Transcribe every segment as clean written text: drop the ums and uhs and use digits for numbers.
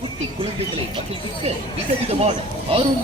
குட்டி குழந்தைகளை மகிழ்விக்க விதவிதமான அருண்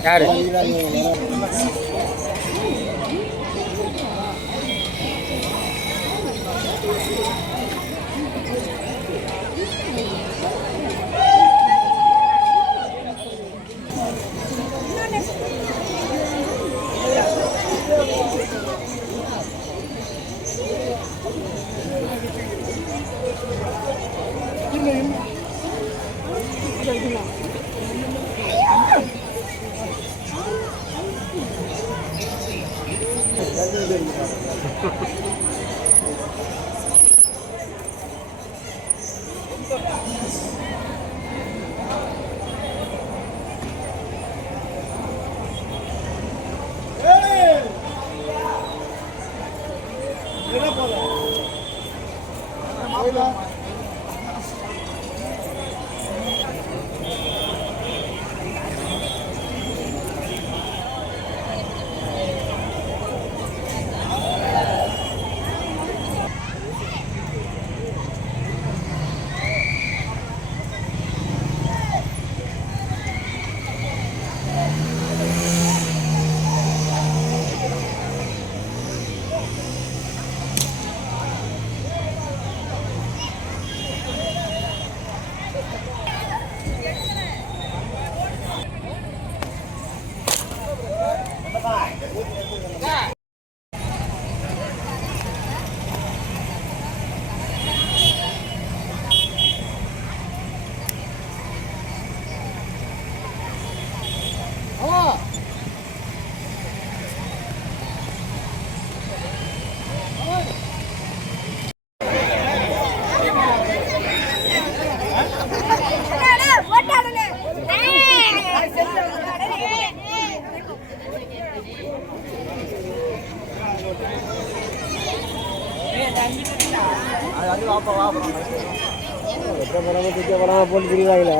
போட்டு திரிவாங்களா?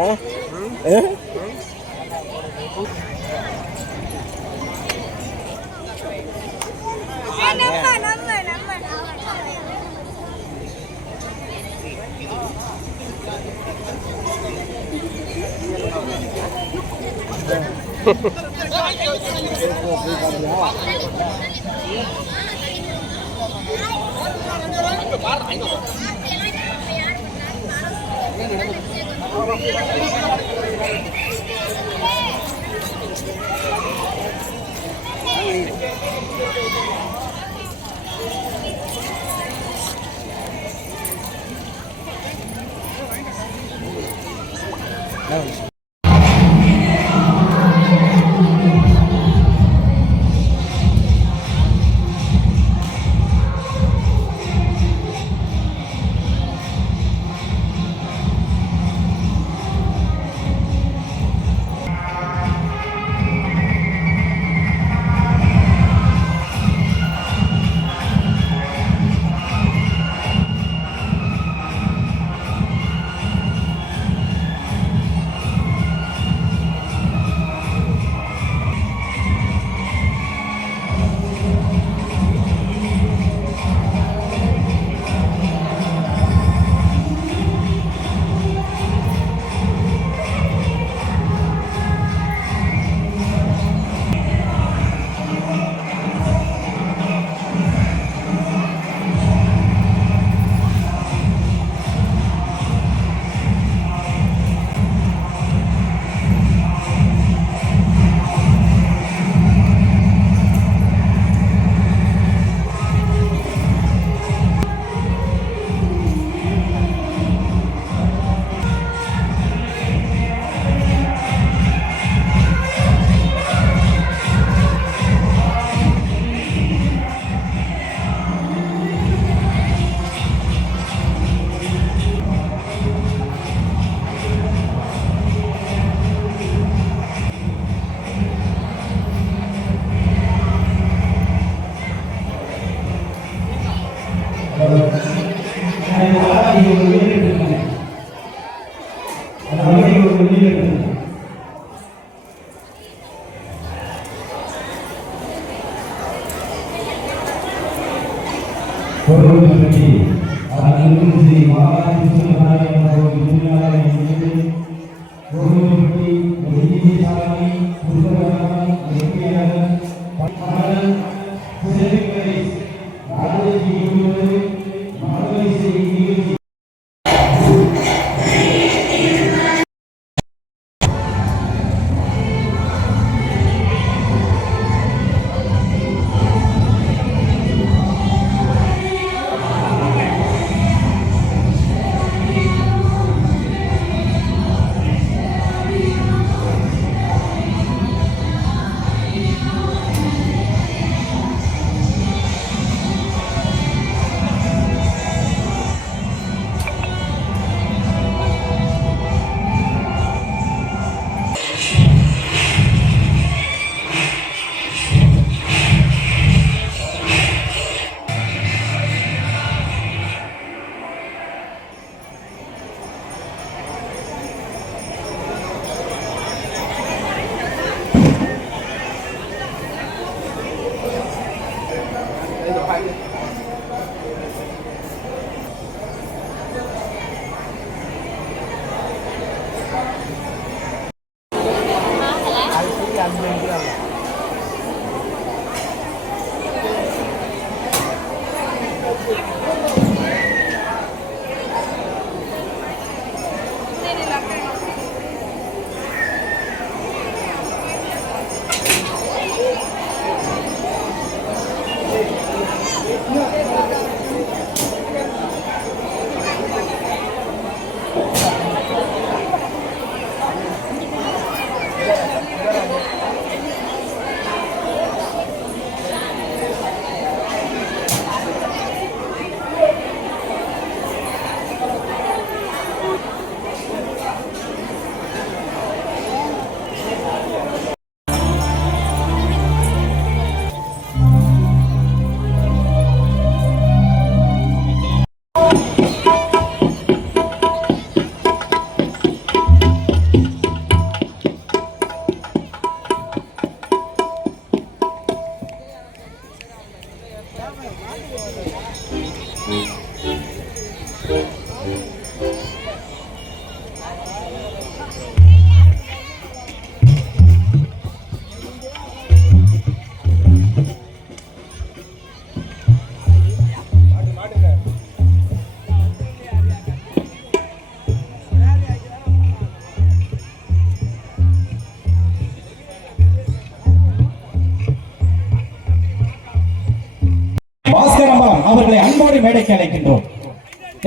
அவர்களை அன்போடு மேடைக்கு அழைக்கின்றோம்.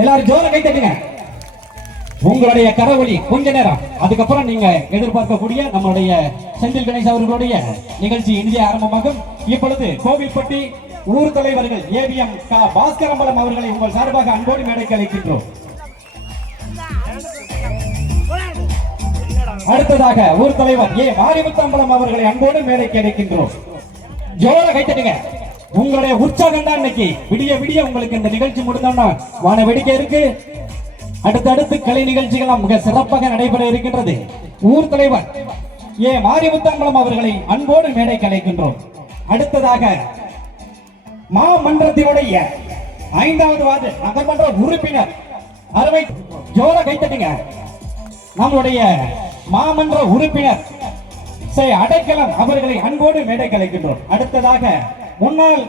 எல்லாரும் ஜோர கை தட்டுங்க. உங்களுடைய கரவொலி கொஞ்ச நேரம், அதுக்கப்புறம் நீங்க எதிர்பார்க்கக்கூடிய நம்மளுடைய செந்தில் கணேஷ் அவர்களுடைய நிகழ்ச்சி இந்திய ஆரம்பமாகும். இப்பொழுது கோவில்பட்டி ஊர் தலைவர்கள் ஏவிஎம் பாஸ்கரம்பலம் அவர்களை உங்கள் சார்பாக அன்போடு மேடைக்கு அழைக்கின்றோம். அடுத்ததாக ஊர் தலைவர் மாரிமுத்தம்பலம் அவர்களை அன்போடு மேடைக்கு அழைக்கின்றோம். ஜோர கை தட்டுங்க. உங்களுடைய உற்சாகம் தான் இன்னைக்கு விடிய விடிய உங்களுக்கு இந்த நிகழ்ச்சி முடிந்தோம்னா வான வேடிக்கை இருக்கு. அடுத்தடுத்து கலை நிகழ்ச்சிகள் மிக சிறப்பாக நடைபெற இருக்கின்றது. ஊர் தலைவர் மாரிமுத்தம்பலம் அவர்களை அன்போடு மேடைக்கு அழைக்கின்றோம். அடுத்ததாக மாமன்றத்தினுடைய 5வது வார்டு நகர்மன்ற உறுப்பினர் அருமை ஜோர கைத்தட்டுங்க. நம்முடைய மாமன்ற உறுப்பினர் அடைக்கலம் அவர்களை அன்போடு மேடைக்கு அழைக்கின்றோம். அடுத்ததாக முன்னாள்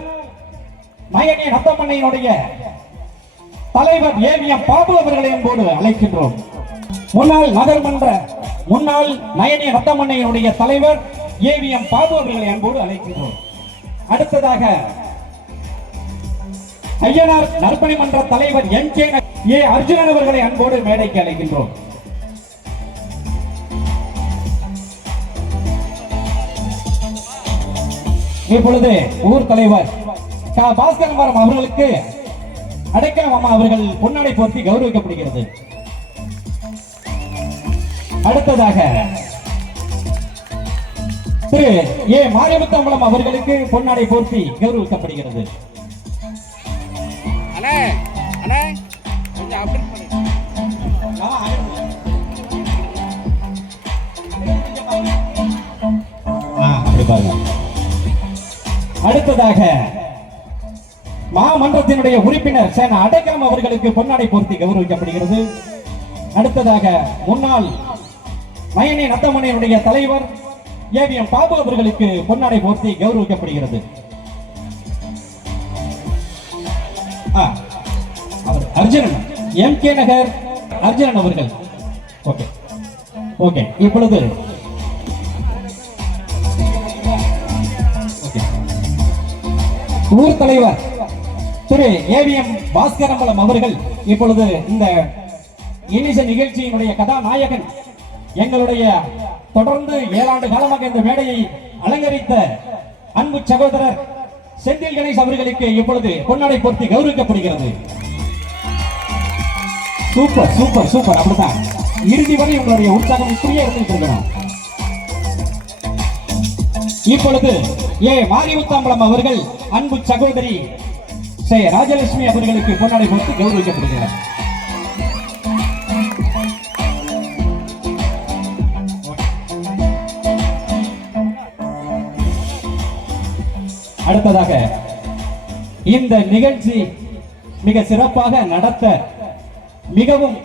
நயனி நத்தமண்ணையினுடைய தலைவர் ஏவிஎம் பாபு அவர்களை அன்போடு அழைக்கின்றோம். முன்னாள் நயனி நத்தமண்ணையினுடைய தலைவர் ஏவிஎம் பாபு அவர்களை அன்போடு அழைக்கின்றோம். அடுத்ததாக ஐயனார் நற்பணி மன்ற தலைவர் எம்.கே. அர்ஜுனன் அவர்களை அன்போடு மேடைக்கு அழைக்கின்றோம். இப்பொழுது ஊர் தலைவர் பாஸ்கரம்பலம் அவர்களுக்கு அடைக்கலம் அம்மா அவர்கள் பொன்னாடை போர்த்தி கௌரவிக்கப்படுகிறது. அடுத்ததாக திரு மாரிமுத்தம்பலம் அவர்களுக்கு பொன்னாடை போர்த்தி கௌரவிக்கப்படுகிறது. அடுத்ததாக மாமன்றத்தினுடைய உறுப்பினர் சேன அடைக்கலம் அவர்களுக்கு பொன்னாடை போர்த்தி கௌரவிக்கப்படுகிறது. அடுத்ததாக முன்னாள் மயனி நத்தமனையினுடைய தலைவர் ஏவிஎம் பாபு அவர்களுக்கு பொன்னாடை போர்த்தி கௌரவிக்கப்படுகிறது. அர்ஜுனன் எம் கே நகர் அர்ஜுனன் அவர்கள். ஓகே ஓகே இப்பொழுது ஊர் தலைவர் திரு ஏவிஎம் பாஸ்கரம்பலம் அவர்கள் இப்பொழுது இந்த இனிச நிகழ்ச்சியினுடைய கதாநாயகன், எங்களுடைய தொடர்ந்து 7 ஆண்டு காலமாக இந்த மேடையை அலங்கரித்த அன்பு சகோதரர் செந்தில் கணேஷ் அவர்களுக்கு இப்பொழுது பொன்னாடை போர்த்தி கௌரவிக்கப்படுகிறது. Super super super. அப்படித்தான் இறுதி வரை உங்களுடைய உற்சாகம் இப்படியே இருந்துட்டு இருக்கணும். இப்பொழுது ஏ மாரிமுத்தாம்பலம் அவர்கள் அன்பு சகோதரி ராஜலட்சுமி அவர்களுக்கு பொன்னாடை போர்த்தி கௌரவிக்கப்படுகிறார். அடுத்ததாக இந்த நிகழ்ச்சி மிக சிறப்பாக நடத்த மிகவும்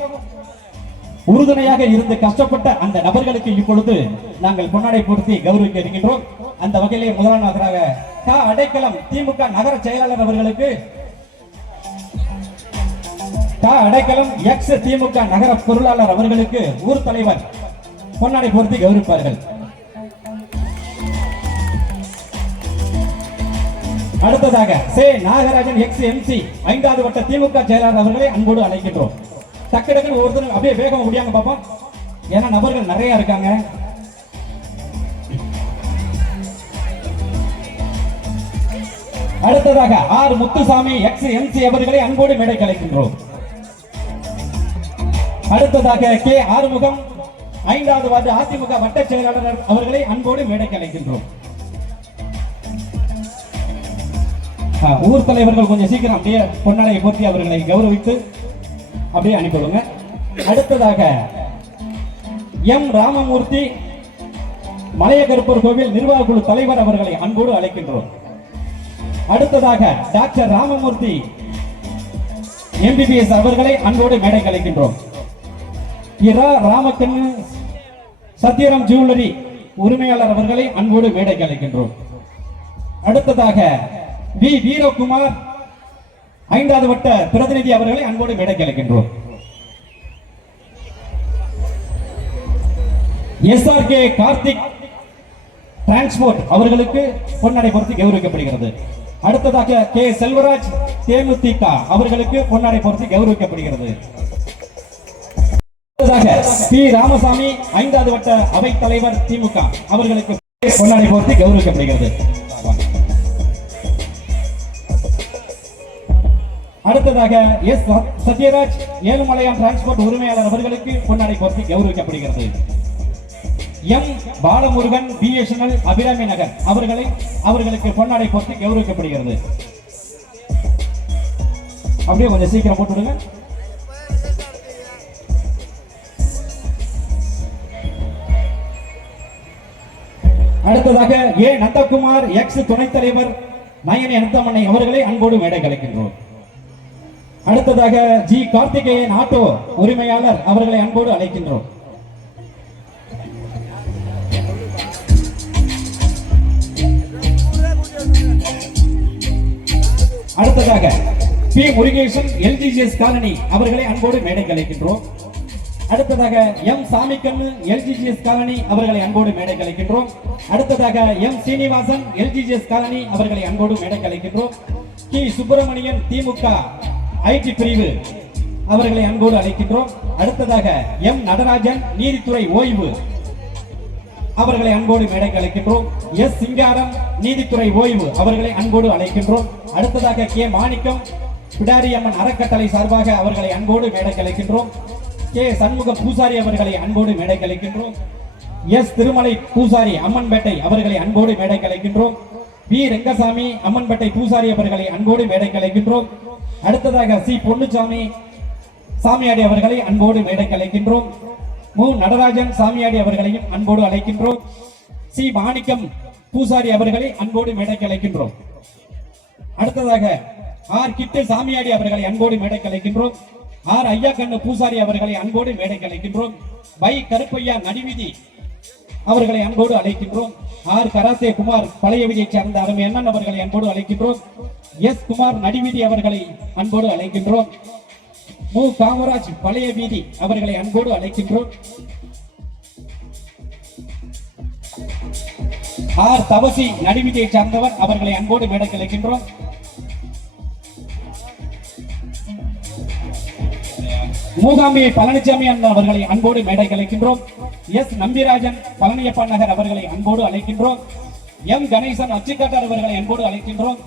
உறுதுணையாக இருந்து கஷ்டப்பட்ட அந்த நபர்களுக்கு இப்பொழுது நாங்கள் பொன்னாடை போர்த்தி கௌரவிக்க இருக்கின்றோம். அந்த வகையிலே முதலாவதாக கா அடைக்கலம் திமுக நகர செயலாளர் அவர்களுக்கு, கா அடைக்கலம் எக்ஸ் திமுக நகர பொருளாளர் அவர்களுக்கு ஊர் தலைவர் பொன்னாடை போர்த்தி கௌரவிப்பார்கள். அடுத்ததாக சே நாகராஜன் எக்ஸ் எம்சி 5வது வட்ட திமுக செயலாளர் அவர்களை அன்போடு அழைக்கின்றோம். டக்கு ஒருத்தர் அப்படியே வேகமா முடியாங்க பாப்போம், ஏன்னா நபர்கள் நிறைய இருக்காங்க. அடுத்ததாக ஆர் முத்துசாமி எக்ஸ் எம்சி அவர்களை அன்போடு மேடைக்கு அழைக்கின்றோம். அடுத்ததாக கே ஆறுமுகம் 5வது வார்டு அதிமுக வட்ட செயலாளர் அவர்களை அன்போடு மேடைக்கு அழைக்கின்றோம். ஊர் தலைவர்கள் கொஞ்சம் சீக்கிரம் அப்படியே பொன்னாடையை போர்த்தி அவர்களை கௌரவித்து அப்படியே அனுப்பிவிடுங்க. அடுத்ததாக எம் ராமமூர்த்தி மலையகருப்பர் கோவில் நிர்வாக குழு தலைவர் அவர்களை அன்போடு அழைக்கின்றோம். அடுத்ததாக டாக்டர் ராமமூர்த்தி MBBS அவர்களை அன்போடு மேடைக்கு அழைக்கின்றோம். இரா ராமக்கண்ணு சத்யராம் ஜுவல்லரி உரிமையாளர் அவர்களை அன்போடு மேடைக்கு அழைக்கின்றோம். அடுத்ததாக வி வீரகுமார் 5வது வட்ட பிரதிநிதி அவர்களை அன்போடு மேடைக்கு அழைக்கின்றோம். SRK கார்த்திக் டிரான்ஸ்போர்ட் அவர்களுக்கு பொன்னாடை போர்த்தி கௌரவிக்கப்படுகிறது. அடுத்ததாக கே செல்வராஜ் தேமுதிக அவர்களுக்கு பொன்னாடை போர்த்தி கௌரவிக்கப்படுகிறது. அடுத்ததாக பி ராமசாமி 5வது வட்ட அவை தலைவர் திமுக அவர்களுக்கு பொன்னாடை போர்த்தி கௌரவிக்கப்படுகிறது. அடுத்ததாக எஸ் சத்யராஜ் ஏழுமலையான் டிரான்ஸ்போர்ட் உரிமையாளர் அவர்களுக்கு பொன்னாடை போர்த்தி கௌரவிக்கப்படுகிறது. எம் பாலமுருகன் BSNL அபிராமி நகர் அவர்களுக்கு பொன்னாடை போர்த்தி கௌரவிக்கப்படுகிறது. அப்படியே கொஞ்சம் சீக்கிரம் போட்டுடுங்க. அடுத்ததாக ஏ நந்தகுமார் எக்ஸ் துணைத் தலைவர் நயனி அனந்தமணி அவர்களை அன்போடு மேடைக்கு அழைக்கின்றோம். அடுத்ததாக ஜி கார்த்திகேயன் ஆட்டோ உரிமையாளர் அவர்களை அன்போடு அழைக்கின்றோம். அடுத்ததாக பி முருகேசன் LGGS காலனி அவர்களை அன்போடு மேடைக்கு அழைக்கின்றோம். அடுத்ததாக எம் சாமிக்கண்ணு LGGS காலனி அவர்களை அன்போடு மேடைக்கு அழைக்கின்றோம். அடுத்ததாக எம் சீனிவாசன் LGGS காலனி அவர்களை அன்போடு மேடைக்கு அழைக்கின்றோம். கி சுப்பிரமணியன் திமுக IT பிரிவு அவர்களை அன்போடு அழைக்கின்றோம். அடுத்ததாக எம் நடராஜன் நீதித்துறை ஓய்வு அவர்களை அன்போடு மேடைக்கு அழைக்கின்றோம். எஸ் சிங்காரம் நீதித்துறை ஓய்வு அவர்களை அன்போடு அழைக்கின்றோம். அடுத்ததாக கே மாணிக்கம் பிடாரியம்மன் அறக்கட்டளை சார்பாக அவர்களை அன்போடு மேடைக்கு அழைக்கின்றோம். கே சண்முக பூசாரி அவர்களை அன்போடு மேடைக்கு அழைக்கின்றோம். எஸ் திருமலை பூசாரி அம்மன்பேட்டை அவர்களை அன்போடு மேடைக்கு அழைக்கின்றோம். பி ரெங்கசாமி அம்மன்பேட்டை பூசாரி அவர்களை அன்போடு மேடைக்கு அழைக்கின்றோம். அடுத்ததாக சி பொன்னுசாமி சாமியாடி அவர்களை அன்போடு மேடைக்கு அழைக்கின்றோம். மு நடராஜன் சாமியாடி அவர்களையும் அன்போடு அழைக்கின்றோம். சி மாணிக்கம் பூசாரி அவர்களை அன்போடு மேடைக்கு அழைக்கின்றோம். அடுத்ததாக ஆர் கிட்டு சாமியாடி அவர்களை அன்போடு மேடைக்கு அழைக்கின்றோம். ஆர் ஐயா கண்ணு பூசாரி அவர்களை அன்போடு மேடைக்கு அழைக்கின்றோம். பை கருப்பையா நடிவிதி அவர்களை அன்போடு அழைக்கின்றோம். ஆர் கராத்தே குமார் பழைய விதியை சேர்ந்த அருமை அண்ணன் அவர்களை அன்போடு அழைக்கின்றோம். எஸ் குமார் நடிவிதி அவர்களை அன்போடு அழைக்கின்றோம். மு காமராஜ் பழைய வீதி அவர்களை அன்போடு அழைக்கின்றோம். ஆர் தவசி நடிவிதியை சார்ந்தவர் அவர்களை அன்போடு மேடைக்கு அழைக்கின்றோம். மூகாம்பிகை பழனிசாமி அவர்களை அன்போடு மேடைக்கு அழைக்கின்றோம். எஸ் நம்பிராஜன் பழனியப்பா நகர் அவர்களை அன்போடு அழைக்கின்றோம். எம் கணேசன் அச்சிக்காட்டார் அவர்களை அன்போடு அழைக்கின்றோம்.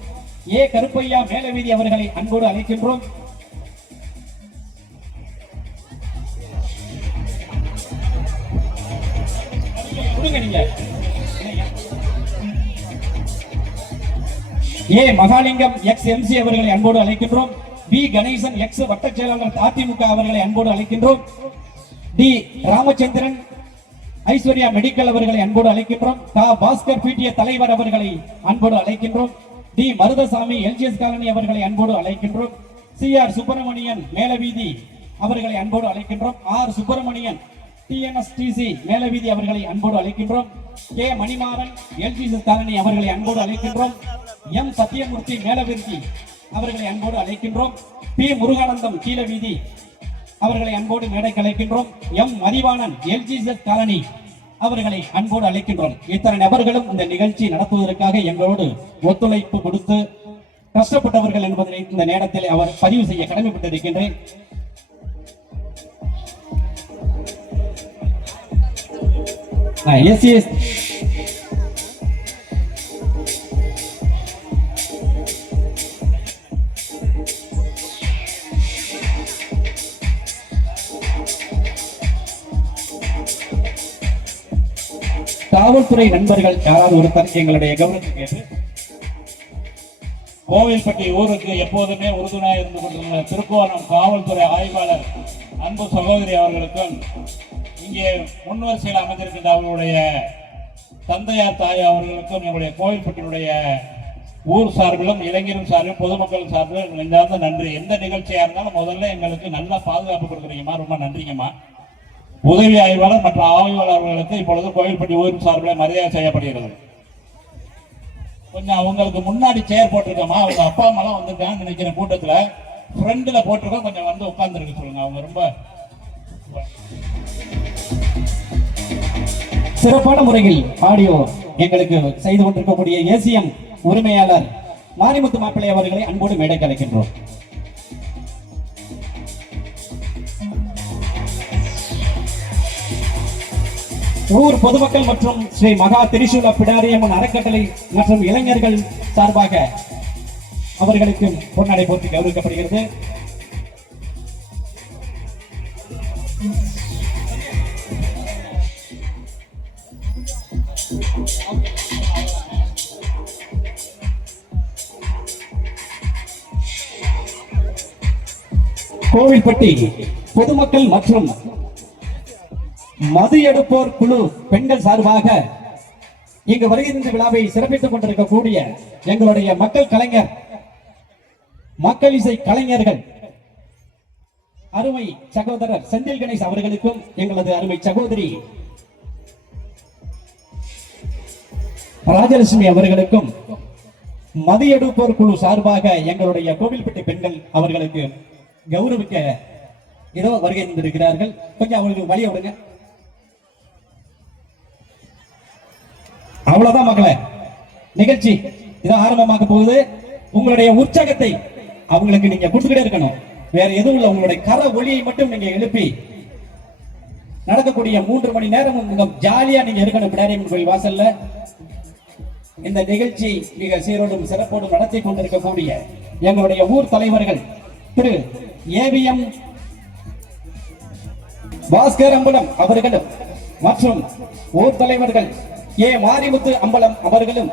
ஏ கருப்பையா மேலவீதி அவர்களை அன்போடு அழைக்கின்றோம். ஏ மகாலிங்கம் எக்ஸ் எம்சி அவர்களை அன்போடு அழைக்கின்றோம். பி கணேசன் எக்ஸ் வட்ட செயலாளர் அதிமுக அவர்களை அன்போடு அழைக்கின்றோம். டி ராமச்சந்திரன் ஐஸ்வர்யா மெடிக்கல் அவர்களை அன்போடு அழைக்கின்றோம். கா பாஸ்கர் பிடிஏ தலைவர் அவர்களை அன்போடு அழைக்கின்றோம். டி மருதசாமி எல்ஜிஎஸ் காலனி அவர்களை அன்போடு அழைக்கின்றோம். சி ஆர் சுப்பிரமணியன் மேலவீதி அவர்களை அன்போடு அழைக்கின்றோம். ஆர் சுப்பிரமணியன் டிஎன்எஸ்டிசி மேலவீதி அவர்களை அன்போடு அழைக்கின்றோம். கே மணிமாறன் எல்ஜிஎஸ் காலனி அவர்களை அன்போடு அழைக்கின்றோம். எம் சத்தியமூர்த்தி மேலவீதி அவர்களை அன்போடு அழைக்கின்றோம். பி முருகானந்தம் கீழவீதி அவர்களை அன்போடு மேடைக்கு அழைக்கின்றோம். எம் மதிவாணன் எல்ஜிஎஸ் காலனி அவர்களை அன்போடு அழைக்கின்றோம். இத்தனை நபர்களும் இந்த நிகழ்ச்சி நடத்துவதற்காக எங்களோடு ஒத்துழைப்பு கொடுத்து கஷ்டப்பட்டவர்கள் என்பதை இந்த நேரத்தில் அவர் பதிவு செய்ய கடமைப்பட்டிருக்கின்றேன். காவல்துறை நண்பர்கள் யாராவது ஒருத்தர் எங்களுடைய கவனத்துக்கு ஏற்று கோவில்பட்டி ஊருக்கு எப்போதுமே உறுதுணையாக இருந்து கொண்டிருந்த திருக்கோணம் காவல்துறை ஆய்வாளர் அன்பு சகோதரி அவர்களுக்கும் இங்கே முன்வரிசையில் அமைந்திருக்கின்ற அவர்களுடைய தந்தையார் தாய் அவர்களுக்கும் எங்களுடைய கோவில்பட்டியுடைய ஊர் சார்பிலும் இளைஞரும் சார்பிலும் பொதுமக்கள் சார்பிலும் நெஞ்சார்ந்த நன்றி. எந்த நிகழ்ச்சியா இருந்தாலும் முதல்ல எங்களுக்கு நல்ல பாதுகாப்பு கொடுக்குறீங்கம்மா, ரொம்ப நன்றிங்கம்மா. உதவி ஆய்வாளர் மற்ற ஆய்வாளர்களுக்கு இப்பொழுது கோவில்பட்டி ஊர் சார்பில் மரியாதை செய்யப்படுகிறது. கொஞ்சம் அவங்களுக்கு முன்னாடி சேர் போட்டிருக்கோமா, அவங்க அப்பா அம்மாலாம் வந்திருக்காங்க நினைக்கிற கூட்டத்துல ஃப்ரெண்ட்ல போட்டிருக்கோம், கொஞ்சம் வந்து உட்கார்ந்துருக்க சொல்லுங்க. அவங்க ரொம்ப சிறப்பான முறையில் ஆடியோ எங்களுக்கு செய்து கொண்டிருக்கக்கூடிய ஏசிஎம் உரிமையாளர் மாரிமுத்து மாப்பிள்ளை அவர்களை அன்போடு மேடைக்கு அழைக்கின்றோம். ஊர் பொதுமக்கள் மற்றும் ஸ்ரீ மகா திரிசூல பிடாரியம்மன் அறக்கட்டளை மற்றும் இளைஞர்கள் சார்பாக அவர்களுக்கு பொன்னடை போற்றி கௌரவிக்கப்படுகிறது. கோவில்பட்டி பொதுமக்கள் மற்றும் மது எடுப்போர் குழு பெண்கள் சார்பாக இங்கு வருகின்ற விழாவை சிறப்பித்துக் கொண்டிருக்கக்கூடிய எங்களுடைய மக்கள் கலைஞர் மக்கள் இசை கலைஞர்கள் அருமை சகோதரர் செந்தில் கணேஷ் அவர்களுக்கும் எங்களது அருமை சகோதரி ராஜலட்சுமி அவர்களுக்கும் மது எடுப்போர் குழு சார்பாக எங்களுடைய கோவில்பட்டி பெண்கள் அவர்களுக்கு கௌரவிக்க இதோ வருகை தந்திருக்கிறார்கள். கொஞ்சம் அவர்களுக்கு வழி விடுங்க. அவ்வளவுதான் மக்களே, நிகழ்ச்சி இது ஆரம்பமாக போகுது. உங்களுடைய உற்சாகத்தை அவங்களுக்கு நீங்க கொடுத்துக்கிட்டே இருக்கணும். வேற எதுவும் இல்லை, உங்களுடைய கர ஒளியை மட்டும் நீங்க எழுப்பி நடக்கக்கூடிய 3 மணி நேரமும் மிக ஜாலியா நீங்க இருக்கணும். பிடாரியம்மன் கோயில் வாசல்ல இந்த நிகழ்ச்சி மிக சீரோடும் சிறப்போடும் நடத்தி கொண்டிருக்கக்கூடிய எங்களுடைய ஊர் தலைவர்கள் திரு ஏவிஎம் பாஸ்கர் அம்பலம் அவர்களும் மற்றும் ஊர் தலைவர்கள் ஏ மாரிமுத்து அம்பலம் அவர்களும்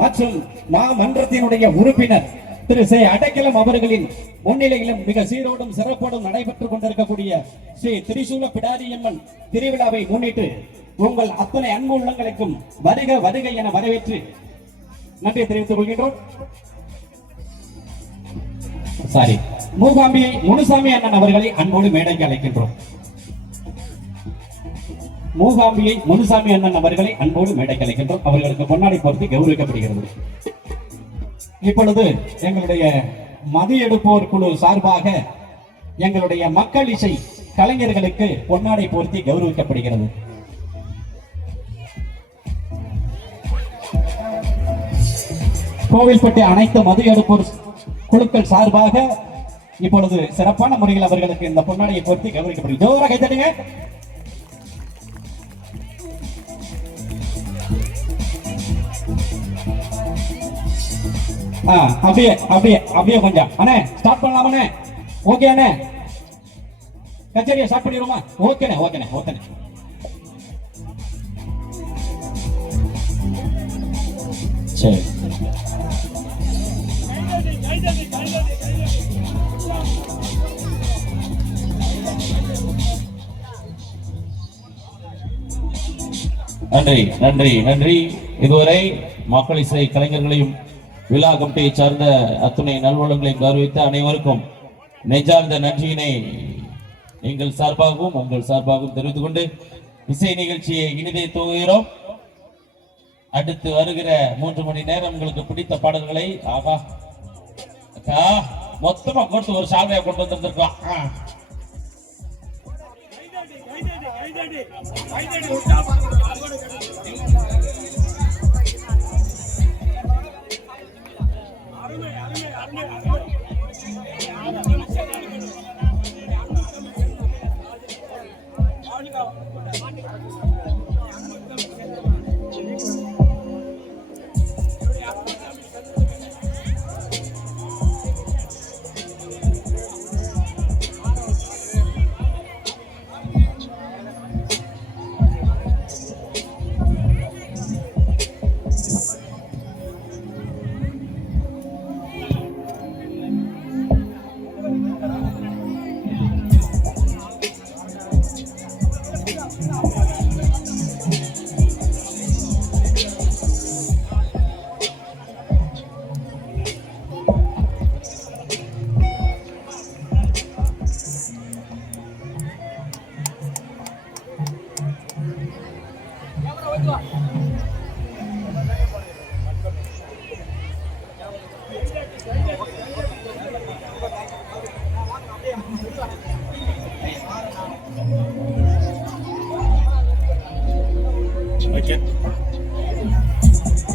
மற்றும் மாமன்றத்தினுடைய உறுப்பினர் திரு சே அடைக்கலம் அவர்களின் முன்னிலையிலும் மிக சீரோடும் சிறப்போடும் நடைபெற்றுக் கொண்டிருக்கக்கூடிய ஸ்ரீ திரிசூல பிடாரியம்மன் திருவிழாவை முன்னிட்டு உங்கள் அத்தனை அன்பு உள்ளங்களுக்கும் வருக வருக என வரவேற்று நன்றி தெரிவித்துக் கொள்கின்றோம். சாரி மூகாம்பி முனுசாமி அண்ணன் அவர்களை அன்போடு மேடைக்கு அழைக்கின்றோம். மூகாம்பியை முனுசாமி அண்ணன் அவர்களை அன்போடு மேடைக்கு அழைக்கின்றோம். அவர்களுக்கு பொன்னாடை பொருத்தி கௌரவிக்கப்படுகிறது. இப்பொழுது எங்களுடைய மது எடுப்போர் குழு சார்பாக எங்களுடைய மக்கள் இசை கலைஞர்களுக்கு பொன்னாடை பொருத்தி கௌரவிக்கப்படுகிறது. கோவில்பட்டி அனைத்து மது எடுப்போர் குழுக்கள் சார்பாக இப்பொழுது சிறப்பான முறையில் அவர்களுக்கு இந்த பொன்னாடையை பொருத்தி கௌரவிக்கப்படுகிறது. ஜோரா கைத்தட்டுங்க. அப்படியே அப்படியே அப்படியே கொஞ்சம் அண்ணே ஸ்டார்ட் பண்ணலாமாண்ணே? ஓகே அண்ணே, கச்சேரியை ஸ்டார்ட் பண்ணிடுவோமா? ஓகேண்ணே ஓகேண்ணே ஓகேண்ணே. சரி நன்றி நன்றி நன்றி. இதுவரை மக்கள் இசை கலைஞர்களையும் விழா கமிட்டியை சார்ந்த அத்துணை நல்வளங்களையும் கௌரவித்த அனைவருக்கும் நெஞ்சார்ந்த நன்றியினை எங்கள் சார்பாகவும் உங்கள் சார்பாகவும் தெரிவித்துக் கொண்டு இசை நிகழ்ச்சியை இனிதே துவங்குகிறோம். அடுத்து வருகிற 3 மணி நேரம் உங்களுக்கு பிடித்த பாடல்களை மொத்தமா கொடுத்து ஒரு சாதனையை கொண்டு வந்திருக்கோம்.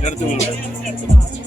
எடுத்து